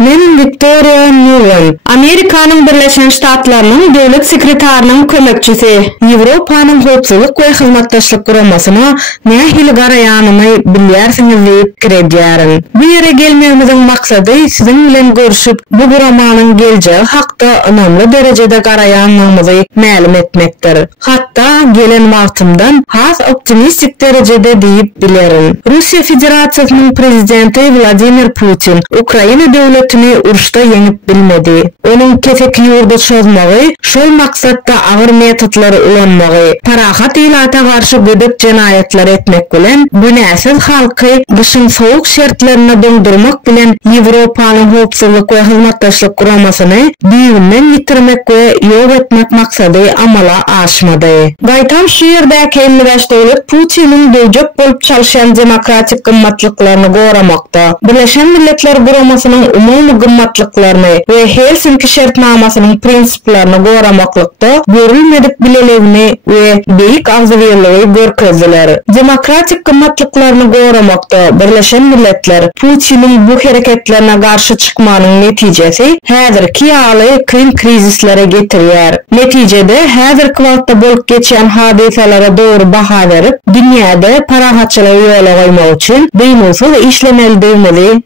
Men Victoria Nuland, Amerikanyň Birleşen Ştatlarynyň döwlet sekretarinyň kömekçisi. Ýewropanyň howpsuzlyk we hyzmatdaşlyk guramasyna nähili garaýanyny bilýärsiňiz diýip kirýäryn. Bu ýere gelmegimiziň maksady siziň bilen görüşüp bu guramanyň geljegi hakda önemli derejede garaýanlygymy ma'lum etmekdir. Hatda gelen martymdan has optimistik derejede diýip bilerin. Russiýa Federasiýasynyň prezidenti Vladimir Putin Ukraina döwletini uruşda ýeňip bilmedi. Onuň kefek ýurda çözmegi, şol maksatda agyr metodlary ulanmagy, parahat ilata garşy gödek jenaýatlar etmek bilen bu näsil halky gyşyň sowuk şertlerine döndürmek bilen Ýewropanyň howpsuzlyk we hyzmatdaşlyk guramasyny düýünden ýitirmek we ýok etmek maksady amala aşmady. Gaýtam şu ýerdäki 55 döwlet Putiniň döwjek bolup çalşan demokratik gymmatlyklaryny goramakda. Birleşen Milletler Guramasynyň umumy gymmatlyklaryny we Helsinki şertnamasynyň prinsiplaryny goramakda görülmedik bilelegini we beýik agzybirligi görkezdiler. Demokratik gymmatlyklaryny goramakda Birleşen Milletler Putiniň bu hereketlerine garşy çykmanyň netijesi häzirki ýaly kyn krizislere getirýär. Netijede häzirki wagtda bolup geçen hadiselere dogry baha berip dünýäde parahatçylyk ýola goýmak üçin beýnusuz işlemeli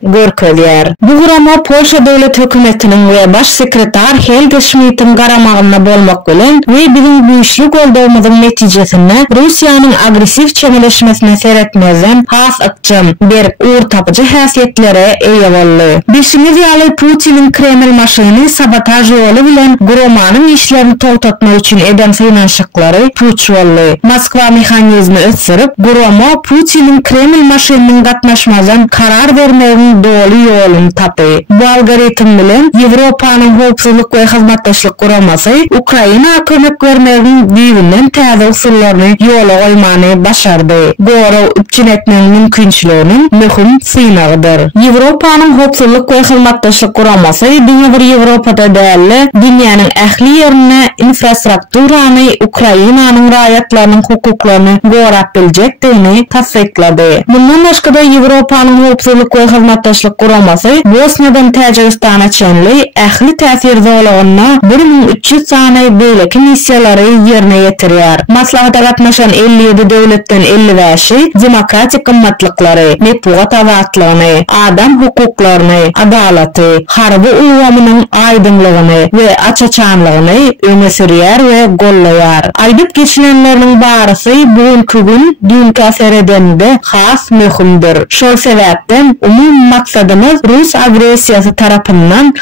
görkezýär. Bu gurama Polşa döwlet hökümetiniň we baş sekretar Helge Schmidtiň garamagyna bolmak bilen we biziň güýçli goldawymyzyň netijesinde Russiýanyň agressiv çemeleşmesine seretmezden has akjam bir uğur tapıcı häsiýetlere eýe boldy. Beşinci ýaly Putiniň Kreml maşyny sabotaj ýoly bilen guramanyň işlerini togtatmak üçin eden synanşyklary puç boldy. Moskwa mexanizmi ötsürip gurama Putiniň Kreml maşynyň gatnaşmazdan karar vermegiň dolu ýoluny tapdy. Bu algoritm bilen Ýewropanyň howpsuzlyk we hyzmatdaşlyk guramasy Ukraina kömek bermegiň düýünden täze usullaryny ýola goýmany başardy. Gora üçinetniň mümkinçiliginiň möhüm synagydyr. Ýewropanyň howpsuzlyk we hyzmatdaşlyk guramasy dünýä bir Ýewropada däli, dünýäniň ähli ýerine infrastrukturany Ukrainanyň raýatlarynyň hukuklaryny gorap biljekdigini tasdiklady. Bundan başga da Ýewropanyň howpsuzlyk we hyzmatdaşlyk guramasy Bosniýadan Täjikistana çenli ähli täsir zolagyna 1300 sany beýleki missiýalary ýerine ýetirýär. Maslahatda gatnaşan 57 döwletden 55-i demokratik gymmatlyklary, medeniýet azatlygyny, adam hukuklaryny, adalaty, harby ulgamynyň aýdynlygyny we açaçanlygyny öňe sürýär we gollaýar. Aýdyp geçilenleriň barysy bugünkü gün düňkä seredende has möhümdir. Şol sebäpden umum maksadymyz Rus agresiýasy tarapyndan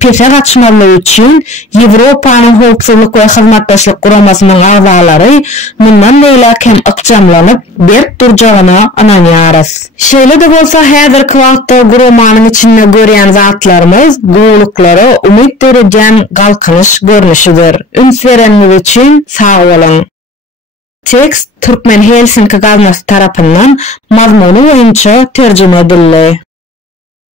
peşe gaçmaly üçin Ýewropanyň howpsuzlyk we hyzmatdaşlyk guramasynyň agzalary mundan beýle hem ykjamlanyp berk durjagyna ananýarys. Şeýle de bolsa häzirki wagtda guramanyň içinde görýän zatlarymyz gowluklary umyt berýän galkynyş görnüşidir. Üns berenler üçin sag bolun. Tekst Türkmen Helsinki gaznasy tarapyndan mazmuny boýunça terjime edildi.